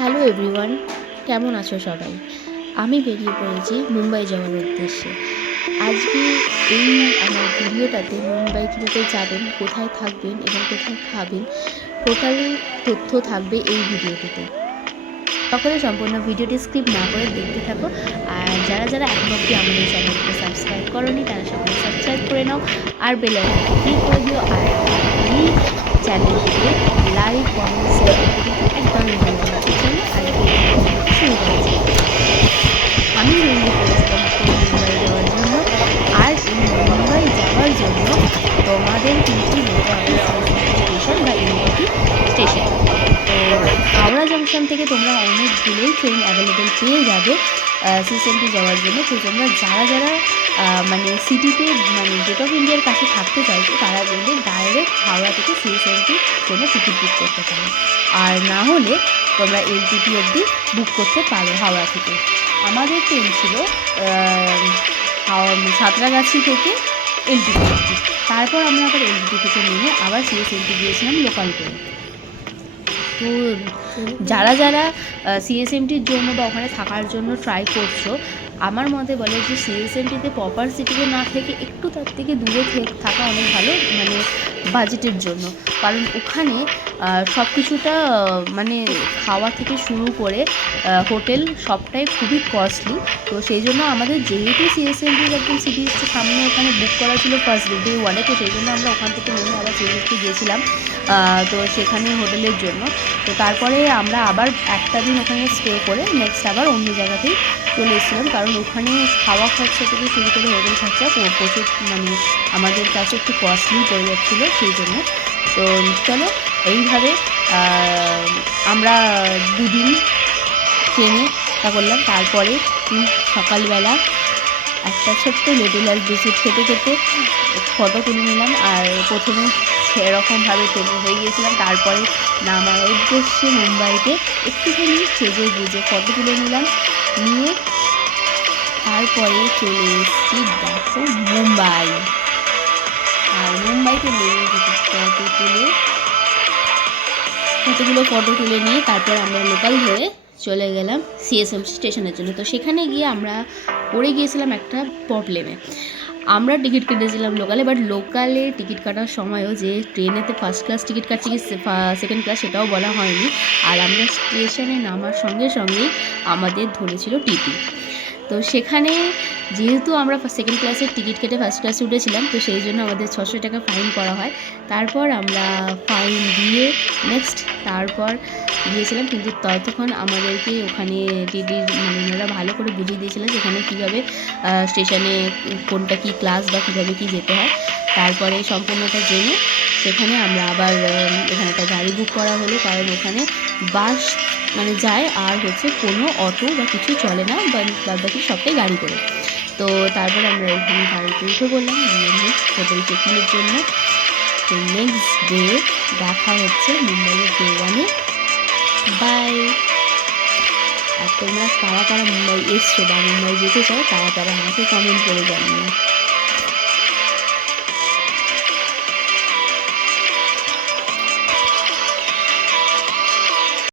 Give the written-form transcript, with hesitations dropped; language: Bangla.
হ্যালো এভরিওয়ান, কেমন আছো সবাই? আমি বেরিয়ে পড়েছি মুম্বাই যাওয়ার উদ্দেশ্যে। আজকে এই আমার ভিডিওটাতে মুম্বাই কীভাবে যাবেন, কোথায় থাকবেন এবং কোথায় খাবেন, টোটাল তথ্য থাকবে এই ভিডিওটিতে। সকলে সম্পূর্ণ ভিডিওটি স্কিপ না করে দেখতে থাকো। আর যারা যারা এখন অবধি আমাদের চ্যানেলকে সাবস্ক্রাইব করোনি তারা সকলে সাবস্ক্রাইব করে নাও আর বেল আইকনটি ক্লিক করে দিও। আর এই চ্যানেলটিকে লাইক, কমেন্ট, শেয়ার করতে কিন্তু একদমই ভুলবে না। তো চলো আজকে ভিডিওটি শুরু করা যাক। আমি বেরিয়ে পড়েছিলাম মুম্বাই যাওয়ার জন্য। আর এই মুম্বাই যাওয়ার জন্য তোমাদের কিন্তু যেতে হবে স্টেশন বা এমআরটি স্টেশন। তো হাওড়া জংশন থেকে তোমরা অনেকগুলোই ট্রেন অ্যাভেলেবেল পেয়ে যাবে সিএসএমটি যাওয়ার জন্য। তো তোমরা যারা যারা মানে সিটিতে মানে গেট অফ ইন্ডিয়ার কাছে থাকতে চাইছো তারা কিন্তু ডাইরেক্ট হাওড়া থেকে সিএসএমটির জন্য টিকিট বুক করতে পারো। আর না হলে তোমরা এলটিটি অবধি বুক করতে পারো হাওড়া থেকে। আমাদের ট্রেন ছিল সাঁতরাগাছি থেকে এলটিটি অবধি। তারপর আমরা আবার এলটিটি থেকে নেমে আবার সিএসএমটি গিয়েছিলাম লোকাল করে। তো যারা যারা সিএসএমটির জন্য বা ওখানে থাকার জন্য ট্রাই করছো, আমার মতে বলে যে সিএসএমটিতে প্রপার সিটিতে না থেকে একটু তার থেকে দূরে থাকা অনেক ভালো, মানে বাজেটের জন্য। কারণ ওখানে সব কিছুটা মানে খাওয়া থেকে শুরু করে হোটেল সবটাই খুবই কস্টলি। তো সেই জন্য আমাদের যেহেতু সিএসএমটির একদম সিটির সামনে ওখানে বুক করা ছিল ফার্স্ট ডে ওয়ানে, তো সেই জন্য আমরা ওখান থেকে নেমে আবার সিএসএমটি গিয়েছিলাম তো সেখানে হোটেলের জন্য। তো তারপরে আমরা আবার একটা দিন ওখানে স্টে করে নেক্সট আবার অন্য জায়গাতেই চলে এসেছিলাম, কারণ ওখানে খাওয়া খরচা থেকে শুরু করে হোটেল খরচা প্রচুর মানে আমাদের কাছে একটু কস্টলি পড়ে যাচ্ছিলো সেই জন্য। তো চলো এইভাবে আমরা দুদিন ট্রেনে তা করলাম। তারপরে সকালবেলা একটা ছোট্ট লিটল বিস্কুট খেতে খেতে ফটো তুলে নিলাম। আর প্রথমে সেরকমভাবে ট্রেনে হয়ে গিয়েছিলাম, তারপরে নামার উদ্দেশ্যে মুম্বাইতে একটুখানি সেজে গুজে ফটো তুলে নিলাম, নিয়ে তারপরে চলে এসেছি দেখো মুম্বাই। আর মুম্বাইতে নেমে কিছু ফটো তুলে নিয়ে তারপর আমরা লোকাল ধরে চলে গেলাম সিএসএমটি স্টেশনের জন্য। তো সেখানে গিয়ে আমরা পড়ে গিয়েছিলাম একটা প্রবলেমে। আমরা টিকিট কেটেছিলাম লোকালে, বাট লোকালে টিকিট কাটার সময়ও যে ট্রেনেতে ফার্স্ট ক্লাস টিকিট কাটছি কি সেকেন্ড ক্লাস সেটাও বলা হয়নি। আর আমরা স্টেশনে নামার সঙ্গে সঙ্গেই আমাদের ধরেছিল টিটি। তো সেখানে যেহেতু আমরা সেকেন্ড ক্লাসের টিকিট কেটে ফার্স্ট ক্লাসে উঠেছিলাম, তো সেই জন্য আমাদের 600 টাকা ফাইন করা হয়। তারপর আমরা ফাইন দিয়ে তারপর গিয়েছিলাম, কিন্তু ততক্ষণ আমাদেরকে ওখানে টিটির মানে ওনারা ভালো করে বুঝিয়ে দিয়েছিলেন যেখানে কীভাবে স্টেশনে কোনটা কী ক্লাস বা কীভাবে কী যেতে হয়। তারপরে সম্পূর্ণটা জেনে সেখানে আমরা আবার এখানে একটা গাড়ি বুক করা হলো, কারণ ওখানে বাস মানে যায় আর কোনো অটো বা কিছু চলে না, বাদ বাকি সবটাই গাড়ি করে। তো তারপর আমরা এখানে গাড়িতে উঠে বললাম নেক্সট হোটেল চেকিংয়ের জন্য। তো নেক্সট ডে দেখা হচ্ছে মুম্বাইয়ের ডে ওয়ানে। বাই। আর তোমরা কারা কারা মুম্বাই এসছো বা মুম্বাই যেতে চাও তারা আমাকে কমেন্ট করে জানিও।